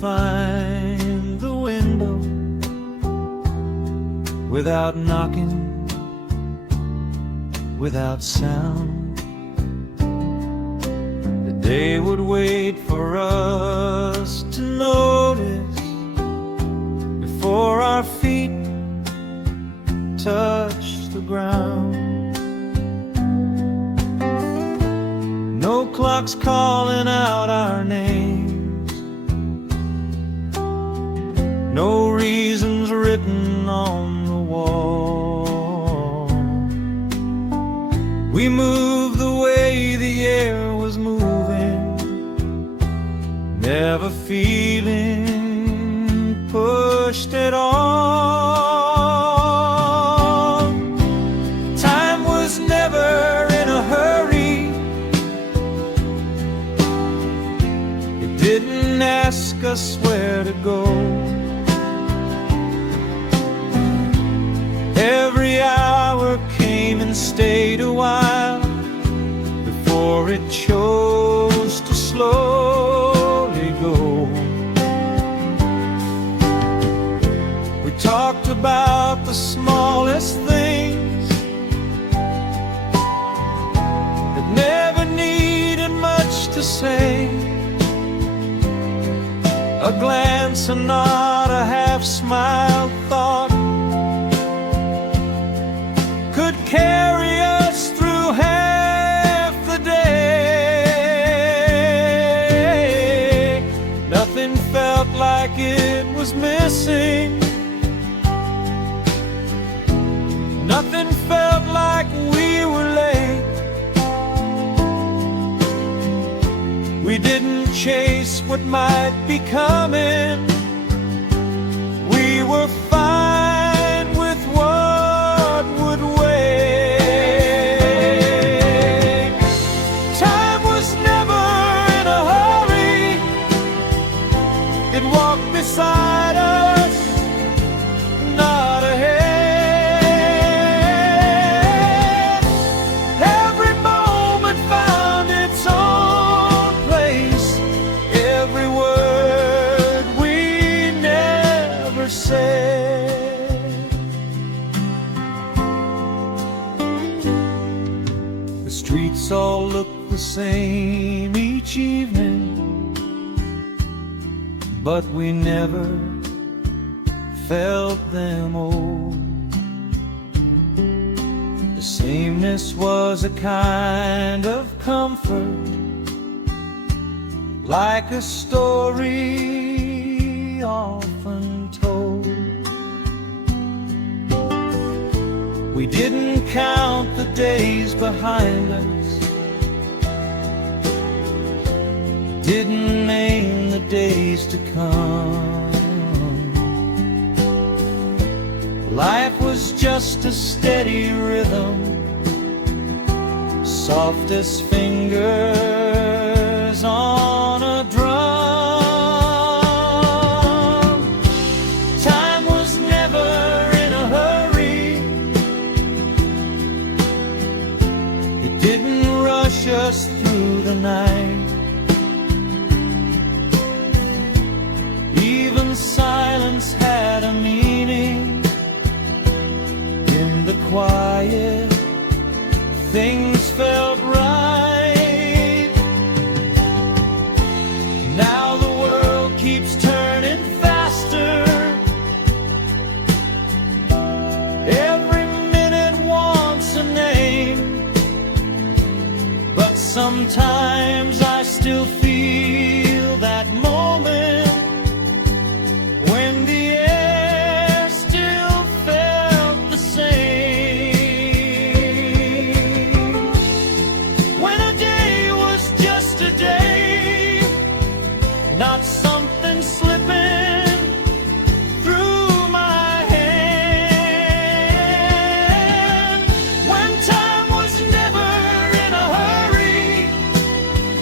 find the window without knocking, without sound. The day would wait for us to notice before our feet touch the ground. No clocks calling out our names, no reasons written on the wall. We moved the way the air was moving, never feeling pushed at all. Time was never in a hurry, it didn't ask us where to go. Every hour came and stayed a while before it chose to slowly go. We talked about the smallest things that never needed much to say. A glance, a nod, a half-smiled thought could carry us through half the day. Nothing felt like it was missing, nothing felt like we were late. We didn't chase what might be coming, we were fine with what would wait. Time was never in a hurry, it walked beside us, not ahead. Every moment found its own place, every word we never said. The streets all look the same each evening, but we never felt them old. The sameness was a kind of comfort, like a story often told. We didn't count the days behind us, didn't name the days to come. Life was just a steady rhythm, soft as fingers on a drum. Time was never in a hurry, it didn't rush us through the night. Even silence had a meaning. In the quiet, things felt right. Now the world keeps turning faster, every minute wants a name, but sometimes I still feel that moment when the air still felt the same. When a day was just a day, not something slipping through my hand. When time was never in a hurry,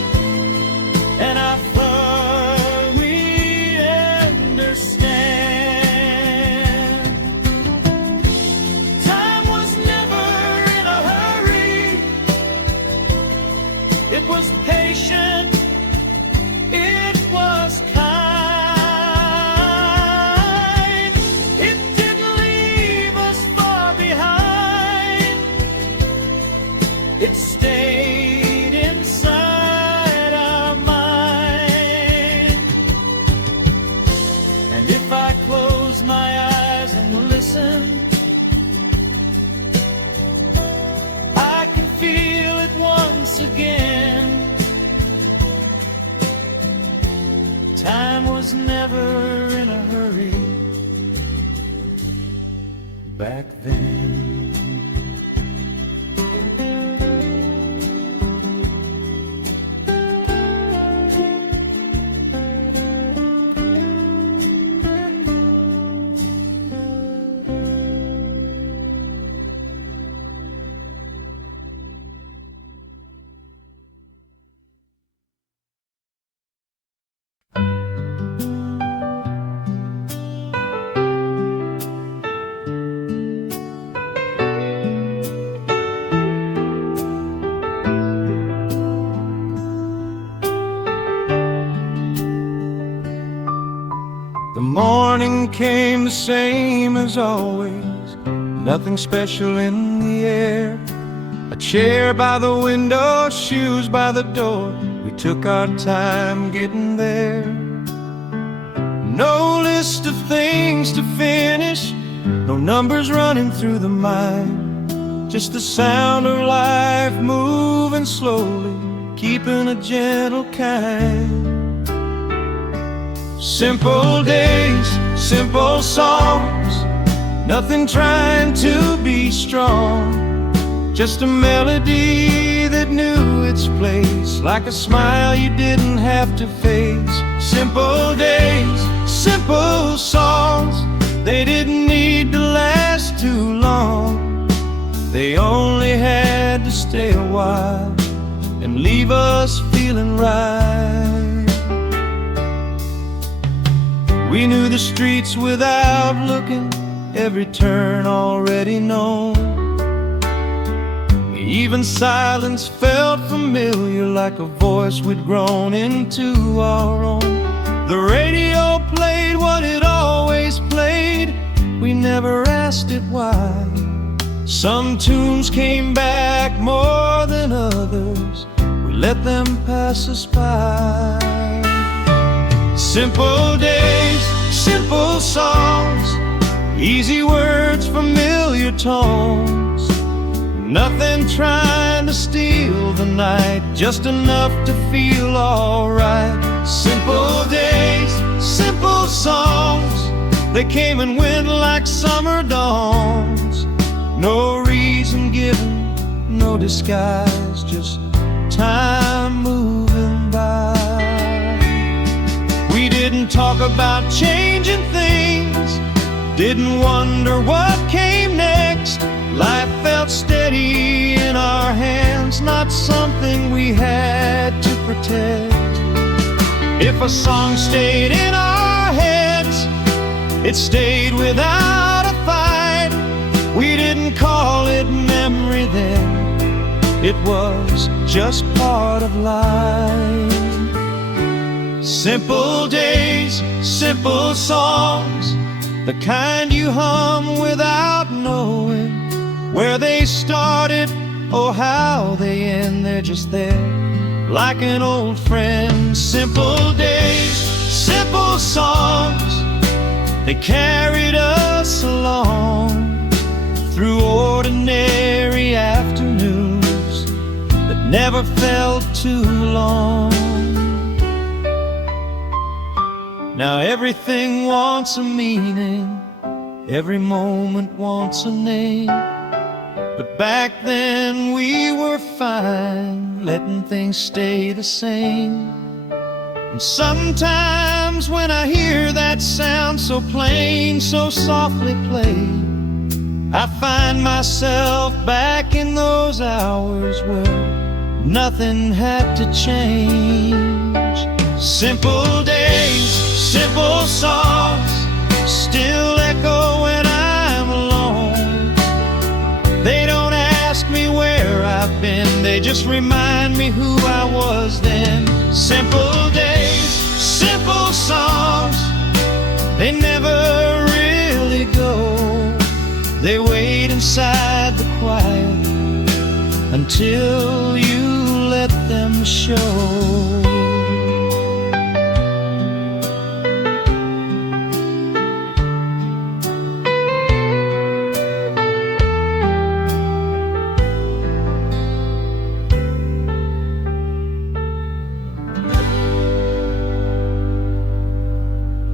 never in a hurry back then. The morning came the same as always, nothing special in the air. A chair by the window, shoes by the door. We took our time getting there. No list of things to finish, no numbers running through the mind. Just the sound of life moving slowly, keeping a gentle kind. Simple days, simple songs, nothing trying to be strong. Just a melody that knew its place, like a smile you didn't have to face. Simple days, simple songs, they didn't need to last too long. They only had to stay a while and leave us feeling right. We knew the streets without looking, every turn already known. Even silence felt familiar, like a voice we'd grown into our own. The radio played what it always played, we never asked it why. Some tunes came back more than others, we let them pass us by. Simple days, simple songs, easy words, familiar tones. Nothing trying to steal the night, just enough to feel alright. Simple days, simple songs, they came and went like summer dawns. No reason given, no disguise, just time moving by. We didn't talk about changing things, didn't wonder what came next. Life felt steady in our hands, not something we had to protect. If a song stayed in our heads, it stayed without a fight. We didn't call it memory then, it was just part of life. Simple days, simple songs, the kind you hum without knowing where they started or how they end. They're just there, like an old friend. Simple days, simple songs, they carried us along through ordinary afternoons that never felt too long. Now everything wants a meaning, every moment wants a name. But back then we were fine, letting things stay the same. And sometimes when I hear that sound so plain, so softly played, I find myself back in those hours where nothing had to change. Simple days, simple songs, still echo when I'm alone. They don't ask me where I've been, they just remind me who I was then. Simple days, simple songs, they never really go. They wait inside the quiet until you let them show.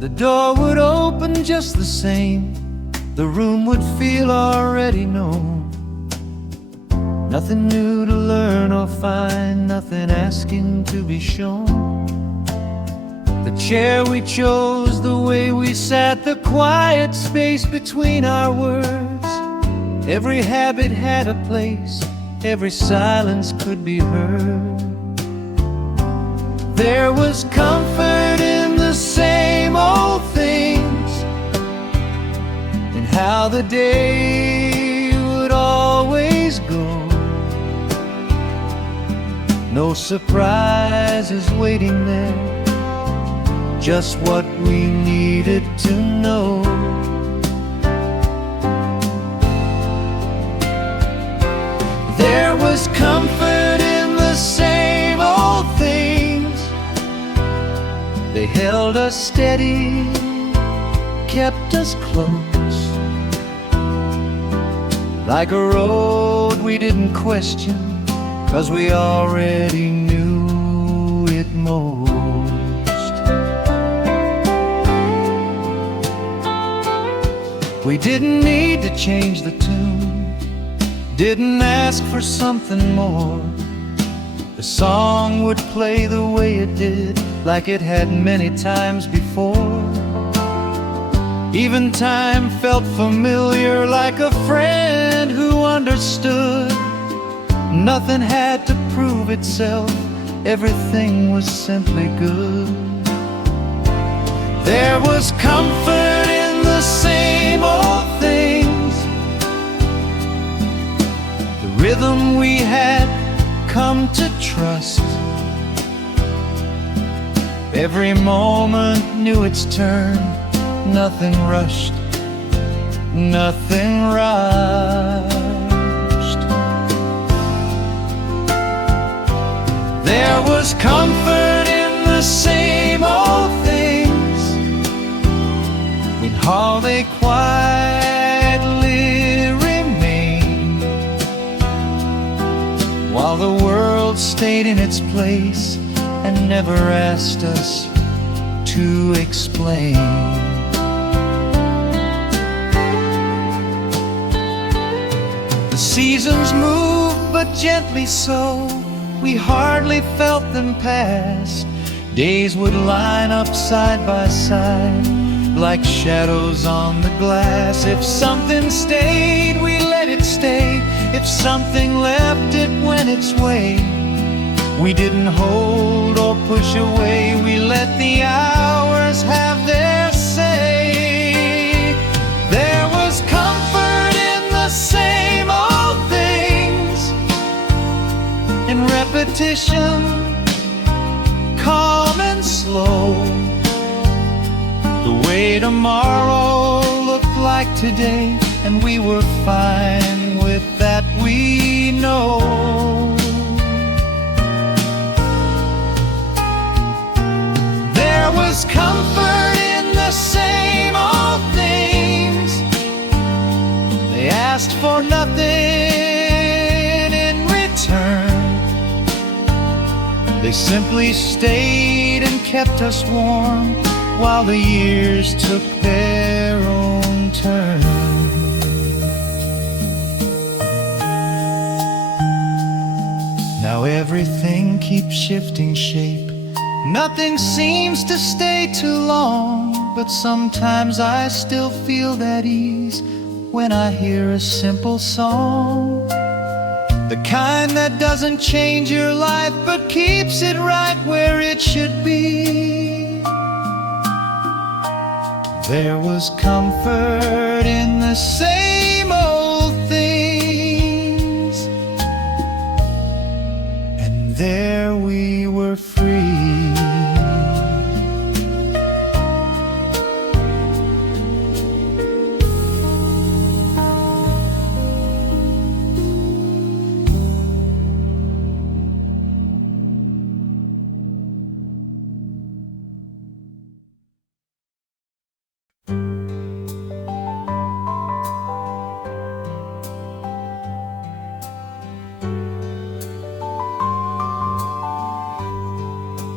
The door would open just the same. The room would feel already known. Nothing new to learn or find, nothing asking to be shown. The chair we chose, the way we sat, the quiet space between our words. Every habit had a place, every silence could be heard. There was comfort in the same old things, and how the day would always go. No surprises waiting there, just what we needed to know. There was comfort in the same old things. They held us steady, kept us close, like a road we didn't question, 'cause we already knew it most. We didn't need to change the tune, didn't ask for something more. The song would play the way it did, like it had many times before. Even time felt familiar, like a friend who understood. Nothing had to prove itself, everything was simply good. There was comfort in the same old things. The rhythm we had come to trust. Every moment knew its turn, nothing rushed, nothing rushed. There was comfort in the same old things, in how they quietly remained, while the world stayed in its place and never asked us to explain. The seasons moved, but gently so, we hardly felt them pass. Days would line up side by side, like shadows on the glass. If something stayed, we let it stay. If something left, it went its way. We didn't hold or push away, we let the hours have their say. There was comfort in the same old things, in repetition, calm and slow. The way tomorrow looked like today, and we were fine with that, we know. There was comfort in the same old things. They asked for nothing in return. They simply stayed and kept us warm, while the years took their own turn. Now everything keeps shifting shape. Nothing seems to stay too long, but sometimes I still feel that ease when I hear a simple song. The kind that doesn't change your life, but keeps it right where it should be. There was comfort in the same old things, and there we were free.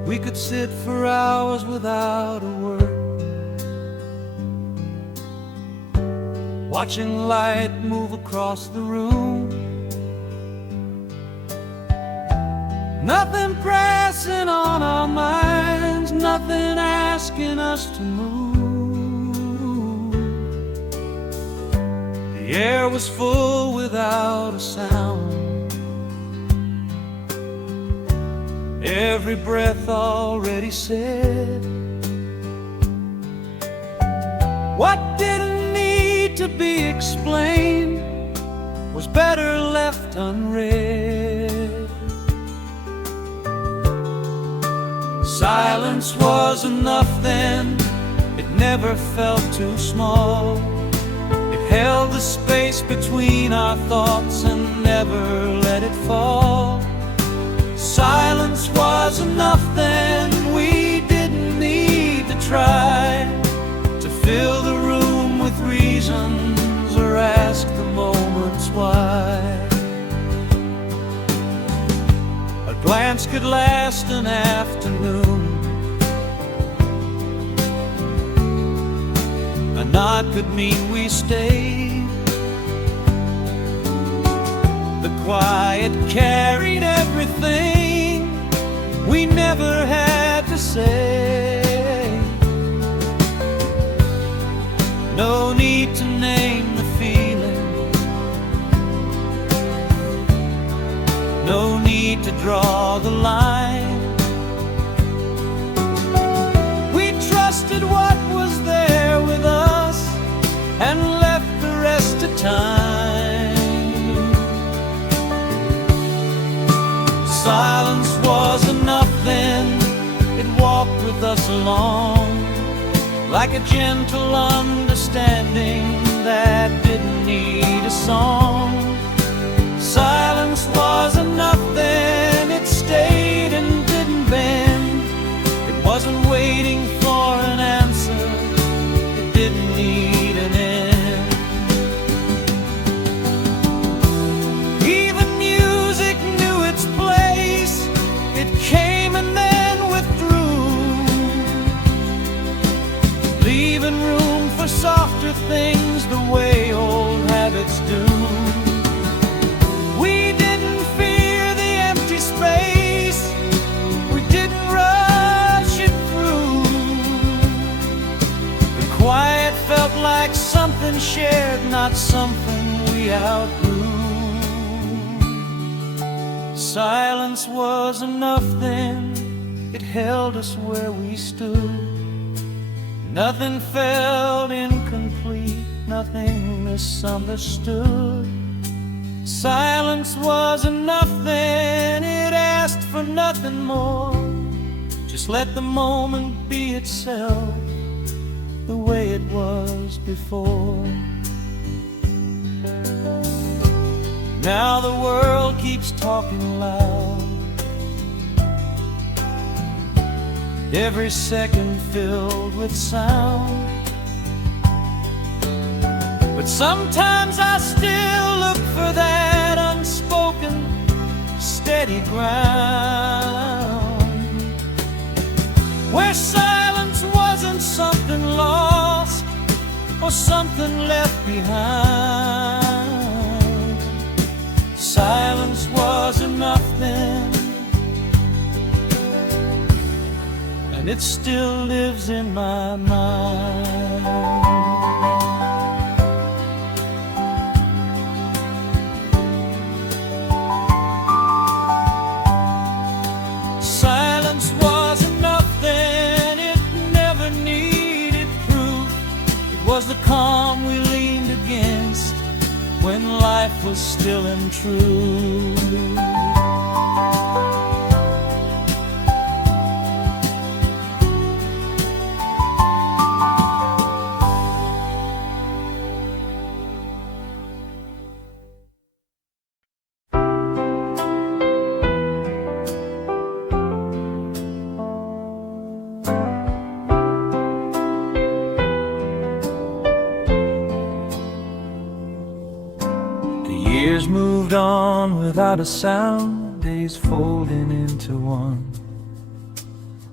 We could sit for hours without a word, watching light move across the room. Nothing pressing on our minds, nothing asking us to move. The air was full without a sound, every breath already said what didn't need to be explained was better left unread. Silence was enough then, it never felt too small. It held the space between our thoughts and never let it fall. Silence was enough then, we didn't need to try to fill the room with reasons or ask the moments why. A glance could last an afternoon, a nod could mean we stayed. The quiet carried everything we never had to say. No need to name the feeling, no need to draw the line. We trusted what was there with us and left the rest to time. Silence was enough then, it walked with us along, like a gentle understanding that didn't need a song. Silence was enough then, it stayed and didn't bend. It wasn't waiting for an answer, it didn't need an end. Even music knew its place, it came and then withdrew, leaving room for softer things the way old habits do. We didn't fear the empty space, we didn't rush it through. The quiet felt like something shared, not something we outgrew. Silence was enough then, it held us where we stood. Nothing felt incomplete, nothing misunderstood. Silence was enough then, it asked for nothing more. Just let the moment be itself, the way it was before. Now the world keeps talking loud, every second filled with sound. But sometimes I still look for that unspoken, steady ground, where silence wasn't something lost or something left behind. Silence was enough then, and it still lives in my mind. Silence was enough then, it never needed proof. It was the calm we leaned against when life was still and true. Years moved on without a sound, days folding into one.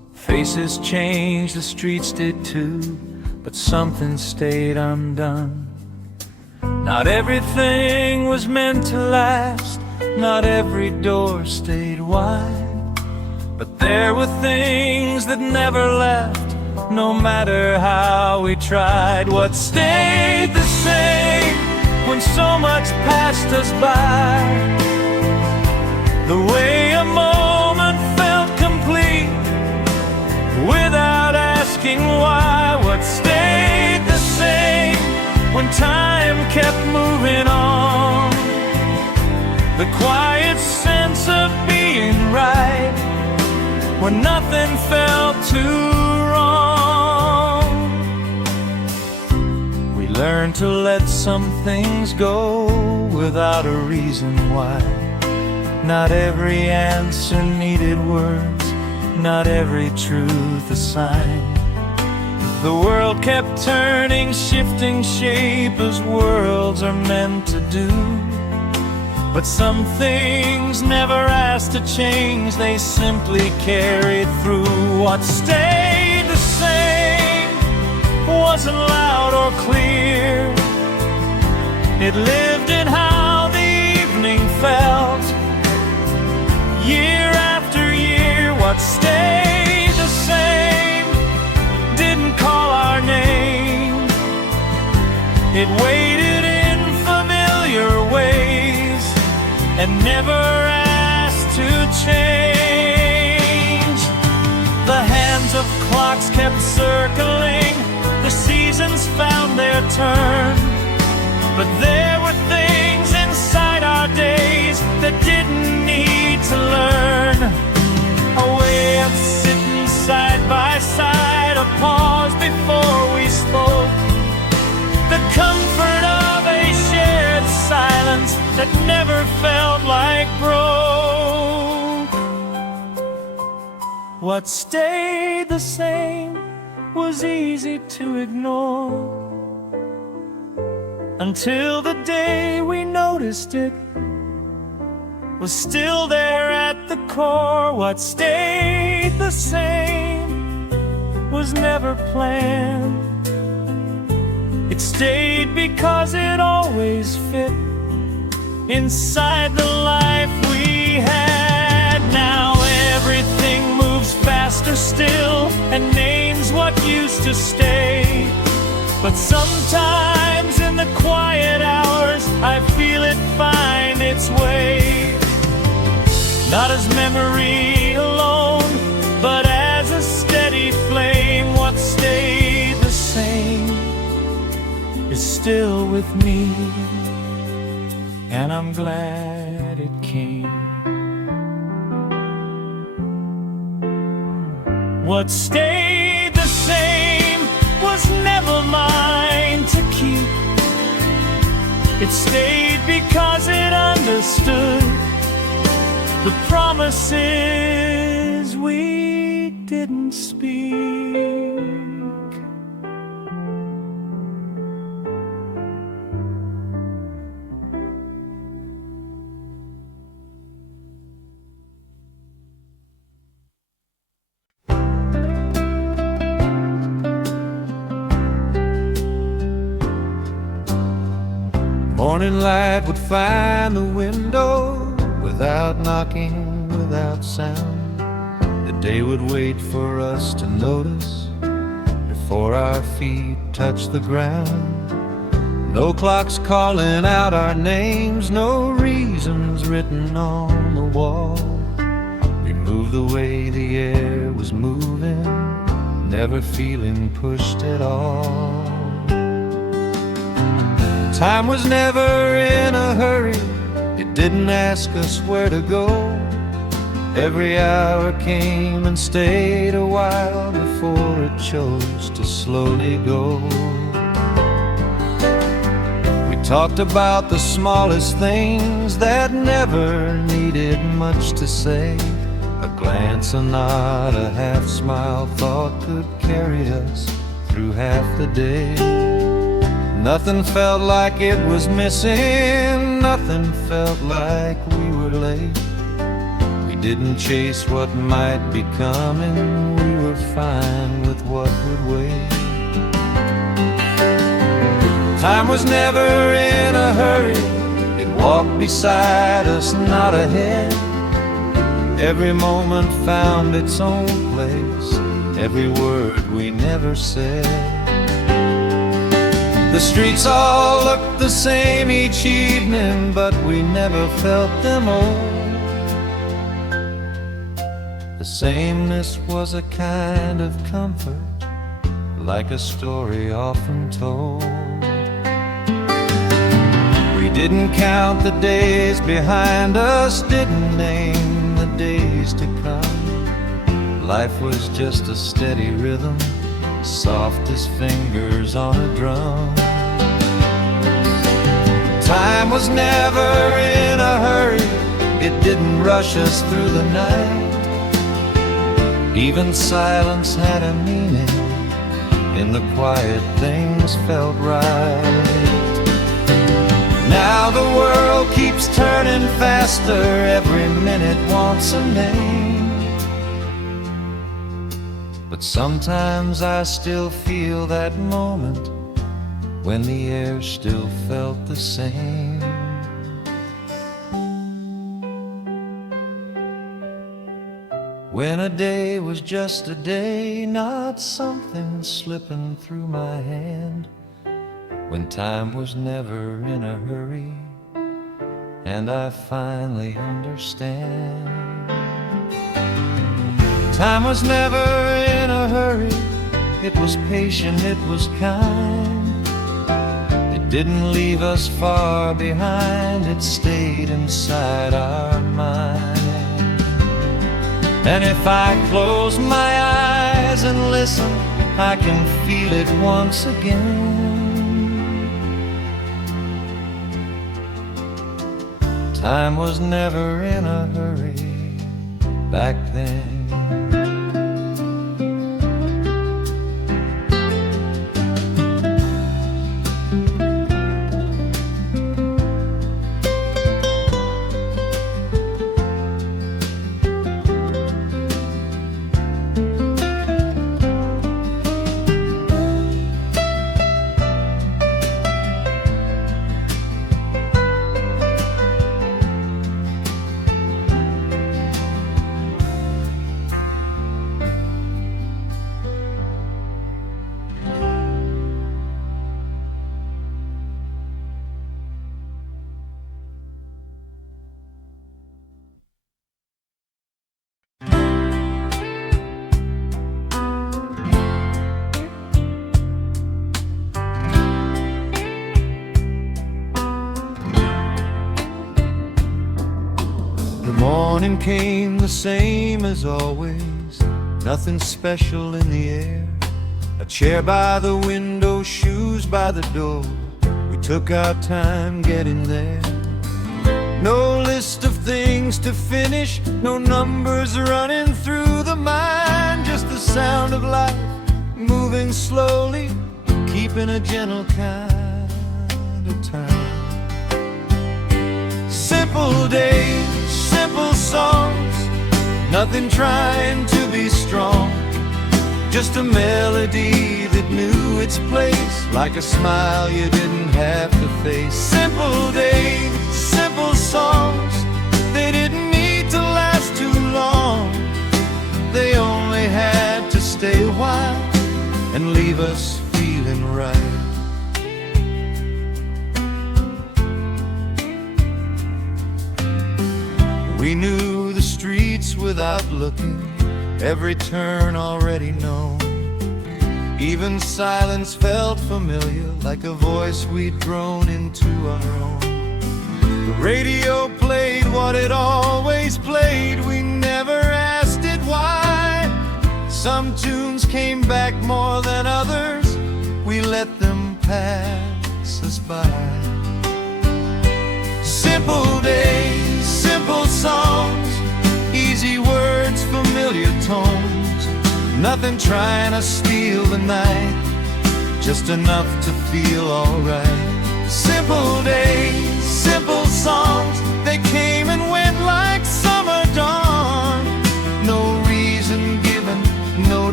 Faces changed, the streets did too, but something stayed undone. Not everything was meant to last, not every door stayed wide, but there were things that never left, no matter how we tried. What stayed the same when so much passed us by? The way a moment felt complete without asking why. What stayed the same when time kept moving on? The quiet sense of being right when nothing felt too wrong. We learned to let some things go without a reason why. Not every answer needed words, not every truth a sign. The world kept turning, shifting shape as worlds are meant to do. But some things never asked to change, they simply carried through. What stayed the same wasn't loud or clear. It lived in how the evening felt, year after year. What stayed the same didn't call our name. It waited in familiar ways and never asked to change. The hands of clocks kept circling, the seasons found their turn, but there were things inside our days that didn't need to learn. A way of sitting side by side, a pause before we spoke, the comfort of a shared silence that never felt like broke. What stayed the same was easy to ignore, until the day we noticed it was still there at the core. What stayed the same was never planned. It stayed because it always fit inside the life we had. Now everything moves faster still and names what used to stay. But sometimes in the quiet hours I feel it find its way, not as memory alone, but as a steady flame. What stayed the same is still with me, and I'm glad it came. What stayed the same was never mine to keep. It stayed because it understood the promises we didn't speak. Morning light would find the window without knocking, without sound. The day would wait for us to notice before our feet touched the ground. No clocks calling out our names, no reasons written on the wall. We moved the way the air was moving, never feeling pushed at all. Time was never in a hurry, it didn't ask us where to go. Every hour came and stayed a while before it chose to slowly go. We talked about the smallest things that never needed much to say. A glance, a nod, a half smile, thought could carry us through half the day. Nothing felt like it was missing, nothing felt like we were late. We didn't chase what might be coming, we were fine with what would wait. Time was never in a hurry. It walked beside us, not ahead. Every moment found its own place, every word we never said. The streets all looked the same each evening, but we never felt them old. The sameness was a kind of comfort, like a story often told. We didn't count the days behind us, didn't name the days to come. Life was just a steady rhythm, soft as fingers on a drum. Time was never in a hurry, it didn't rush us through the night. Even silence had a meaning, in the quiet things felt right. Now the world keeps turning faster, every minute wants a name. But sometimes I still feel that moment when the air still felt the same. When a day was just a day, not something slipping through my hand. When time was never in a hurry, and I finally understand. Time was never in a hurry, it was patient, it was kind. It didn't leave us far behind, it stayed inside our mind. And if I close my eyes and listen, I can feel it once again. Time was never in a hurry back then. Morning came the same as always, nothing special in the air. A chair by the window, shoes by the door. We took our time getting there. No list of things to finish, no numbers running through the mind. Just the sound of life moving slowly, keeping a gentle kind of time. Simple days, simple songs, nothing trying to be strong. Just a melody that knew its place, like a smile you didn't have to face. Simple days, simple songs, they didn't need to last too long. They only had to stay a while and leave us feeling right. We knew the streets without looking, every turn already known. Even silence felt familiar, like a voice we'd grown into our own. The radio played what it always played, we never asked it why. Some tunes came back more than others, we let them pass us by. Simple days, simple songs, easy words, familiar tones. Nothing trying to steal the night, just enough to feel alright. Simple days, simple songs, they came and went like summer dawn. No reason given, no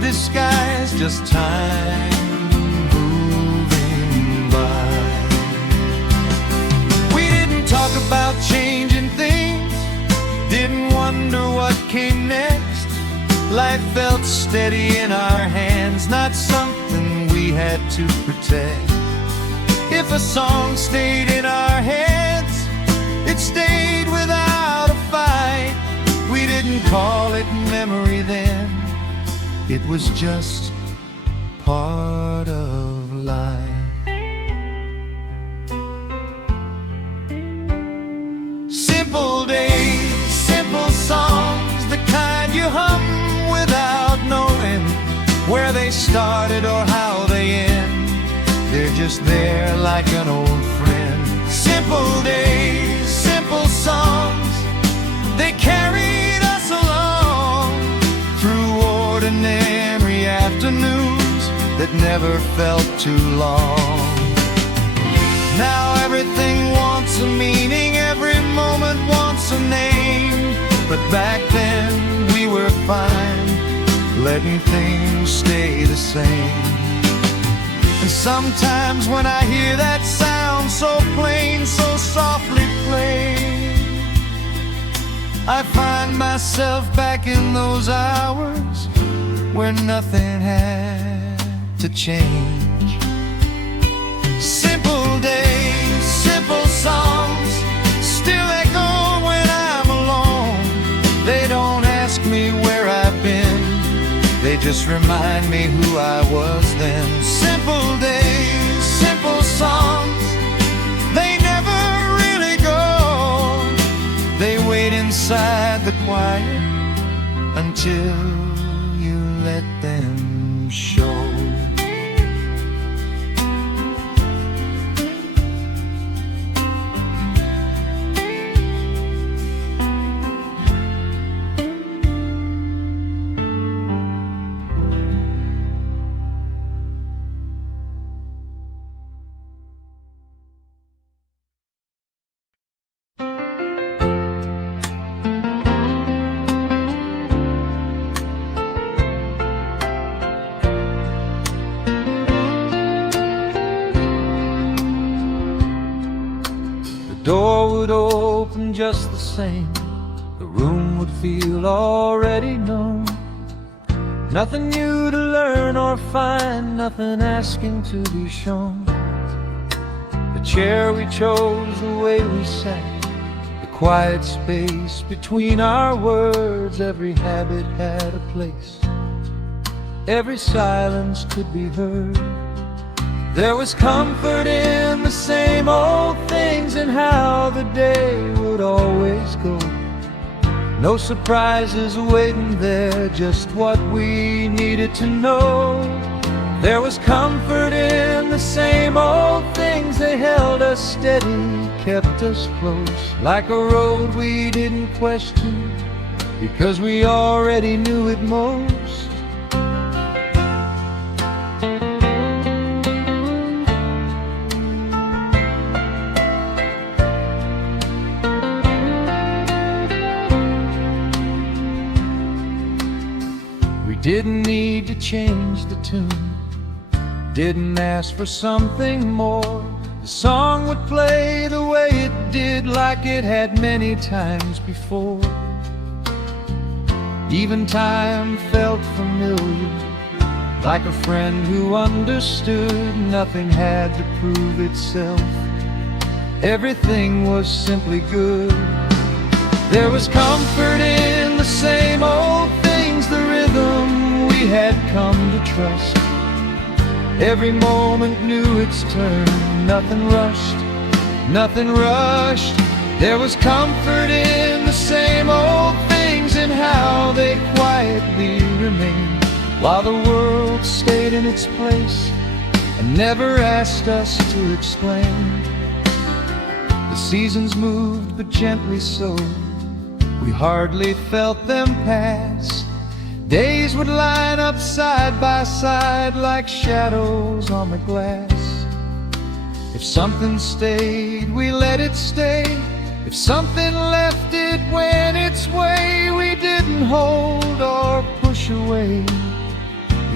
disguise, just time moving by. We didn't talk about changing things, didn't wonder what came next. Life felt steady in our hands, not something we had to protect. If a song stayed in our heads, it stayed without a fight. We didn't call it memory then, it was just part of life. Simple days, simple songs, the kind you hum without knowing where they started or how they end. They're just there like an old friend. Simple days, simple songs, they carried us along through ordinary afternoons that never felt too long. Now everything wants a meaning, every moment wants a name. But back then we were fine, letting things stay the same. And sometimes when I hear that sound so plain, so softly played, I find myself back in those hours where nothing had to change. Simple days, simple songs, still echo when I'm alone. They don't ask me where I've been, they just remind me who I was then. Simple days, simple songs, they never really go. They wait inside the quiet until you let them show. The door would open just the same, the room would feel already known. Nothing new to learn or find, nothing asking to be shown. The chair we chose, the way we sat, the quiet space between our words. Every habit had a place, every silence could be heard. There was comfort in the same old things and how the day would always go. No surprises waiting there, just what we needed to know. There was comfort in the same old things, they held us steady, kept us close. Like a road we didn't question, because we already knew it most. Didn't need to change the tune, didn't ask for something more. The song would play the way it did, like it had many times before. Even time felt familiar, like a friend who understood. Nothing had to prove itself, everything was simply good. There was comfort in the same old things, the rhythm we had come to trust. Every moment knew its turn, nothing rushed, nothing rushed. There was comfort in the same old things and how they quietly remained, while the world stayed in its place and never asked us to explain. The seasons moved, but gently so, we hardly felt them pass. Days would line up side by side like shadows on the glass. If something stayed, we let it stay. If something left, it went its way. We didn't hold or push away.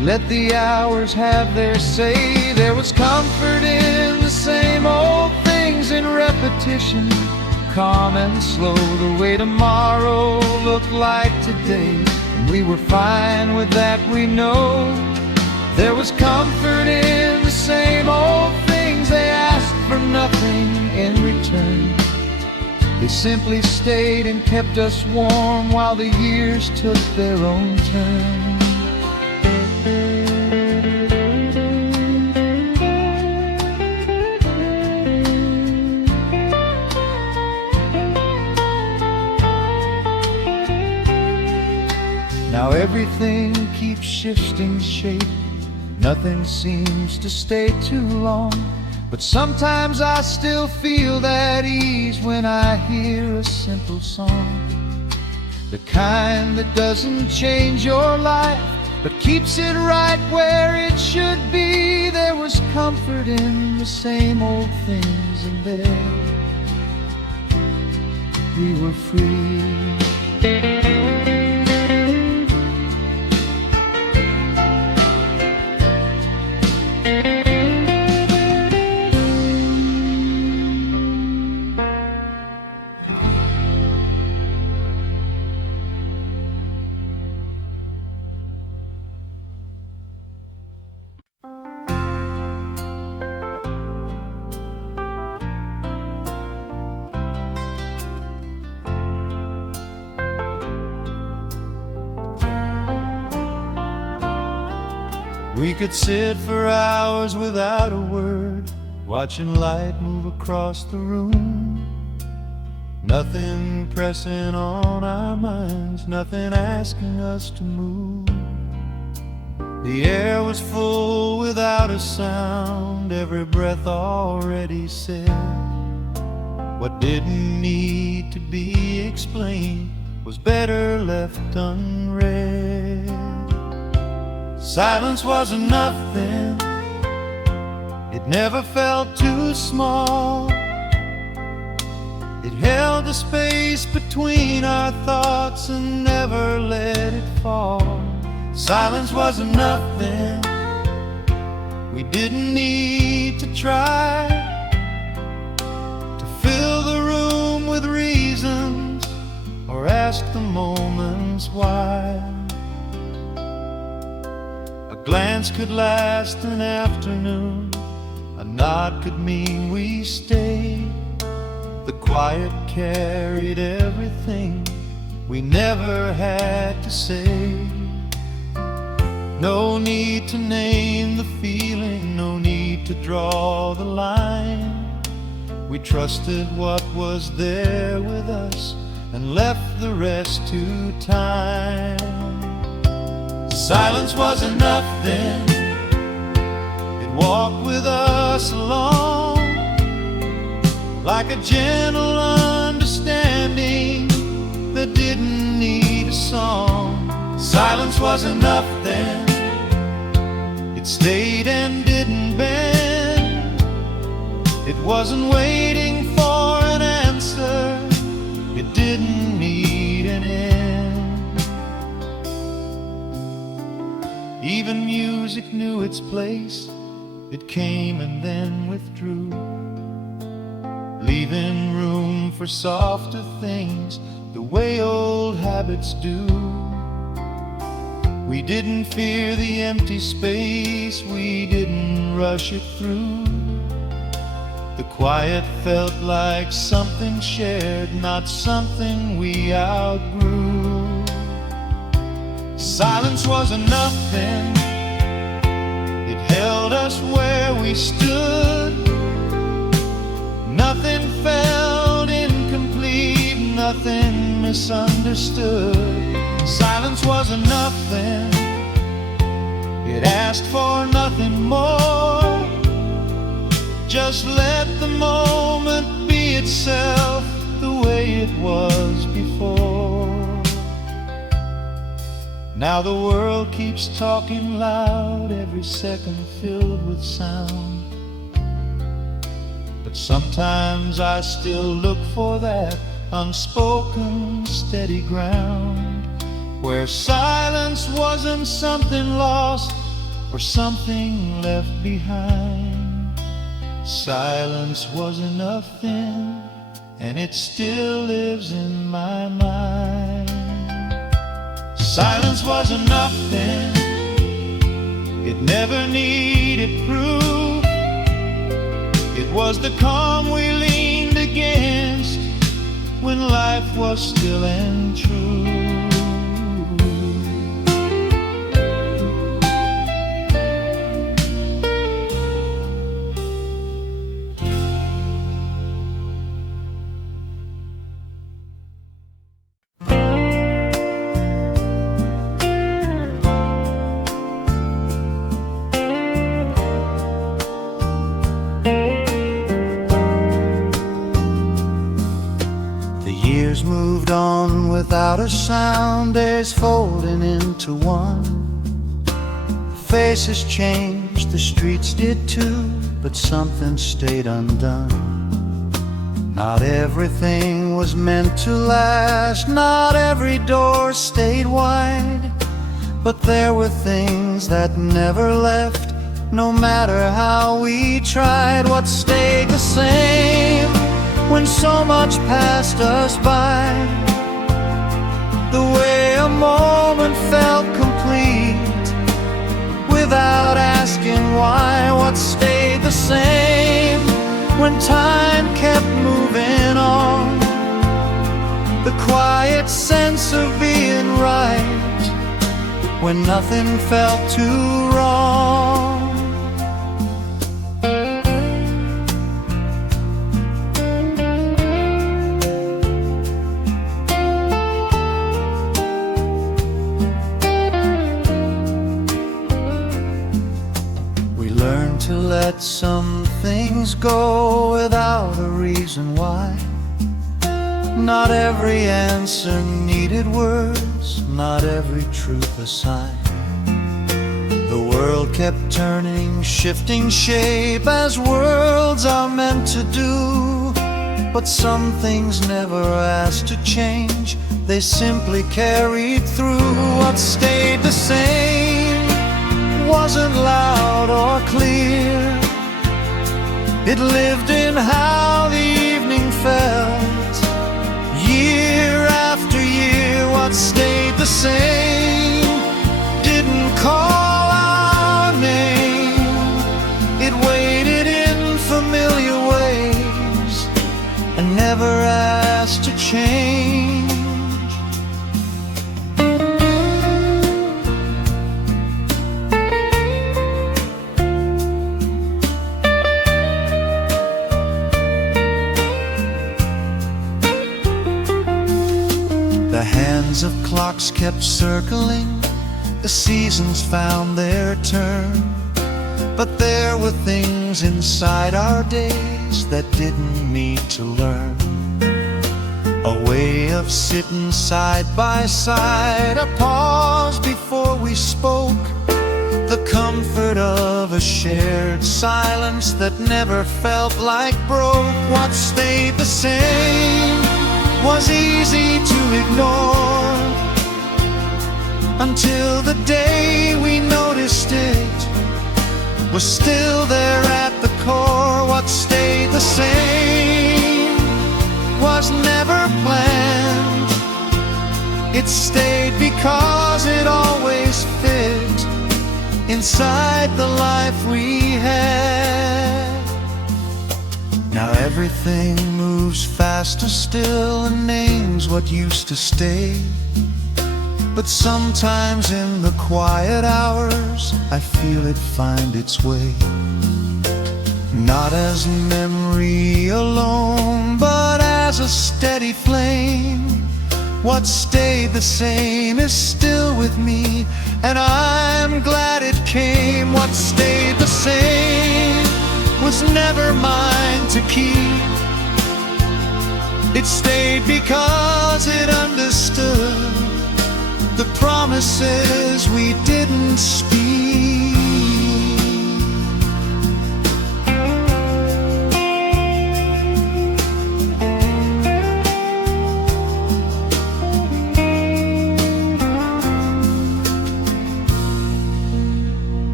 let the hours have their say. There was comfort in the same old things, in repetition, calm and slow, the way tomorrow looked like today. And we were fine with that, we know. There was comfort in the same old things, they asked for nothing in return. They simply stayed and kept us warm while the years took their own turn. Now everything keeps shifting shape, nothing seems to stay too long. But sometimes I still feel that ease when I hear a simple song, the kind that doesn't change your life, but keeps it right where it should be. There was comfort in the same old things, and there we were free. We could sit for hours without a word, watching light move across the room. Nothing pressing on our minds, nothing asking us to move. The air was full without a sound, every breath already said what didn't need to be explained was better left unread. Silence wasn't nothing, it never felt too small. It held the space between our thoughts and never let it fall. Silence wasn't nothing, we didn't need to try to fill the room with reasons or ask the moments why. A glance could last an afternoon, a nod could mean we stayed. The quiet carried everything we never had to say. No need to name the feeling, no need to draw the line. We trusted what was there with us and left the rest to time. Silence wasn't nothing, it walked with us along, like a gentle understanding that didn't need a song. Silence wasn't nothing, it stayed and didn't bend. It wasn't waiting for an answer, it didn't need an end. Even music knew its place, it came and then withdrew, leaving room for softer things the way old habits do. We didn't fear the empty space, we didn't rush it through. The quiet felt like something shared, not something we outgrew. Silence wasn't nothing, it held us where we stood. Nothing felt incomplete, nothing misunderstood. Silence wasn't nothing, it asked for nothing more. Just let the moment be itself the way it was before. Now the world keeps talking loud, every second filled with sound. But sometimes I still look for that unspoken steady ground, where silence wasn't something lost, or something left behind. Silence was enough then, and it still lives in my mind. Silence was enough then, it never needed proof. It was the calm we leaned against when life was still and true. Moved on without a sound, days folding into one. Faces changed, the streets did too, but something stayed undone. Not everything was meant to last, not every door stayed wide, but there were things that never left, no matter how we tried. What stayed the same when so much passed us by? The way a moment felt complete without asking why. What stayed the same when time kept moving on? The quiet sense of being right when nothing felt too wrong. To let some things go without a reason why. Not every answer needed words, not every truth a sign. The world kept turning, shifting shape as worlds are meant to do. But some things never asked to change, they simply carried through. What stayed the same wasn't loud or clear. It lived in how the evening felt, year after year. What stayed the same didn't call our name. It waited in familiar ways and never asked to change. The hands of clocks kept circling, the seasons found their turn. But there were things inside our days that didn't need to learn. A way of sitting side by side, a pause before we spoke, the comfort of a shared silence that never felt like broke. What stayed the same was easy to ignore until the day we noticed it was still there at the core. What stayed the same was never planned. It stayed because it always fit inside the life we had. Now everything moves faster still and names what used to stay. But sometimes in the quiet hours I feel it find its way, not as memory alone, but as a steady flame. What stayed the same is still with me, and I'm glad it came. What stayed the same was never mine to keep. It stayed because it understood the promises we didn't speak.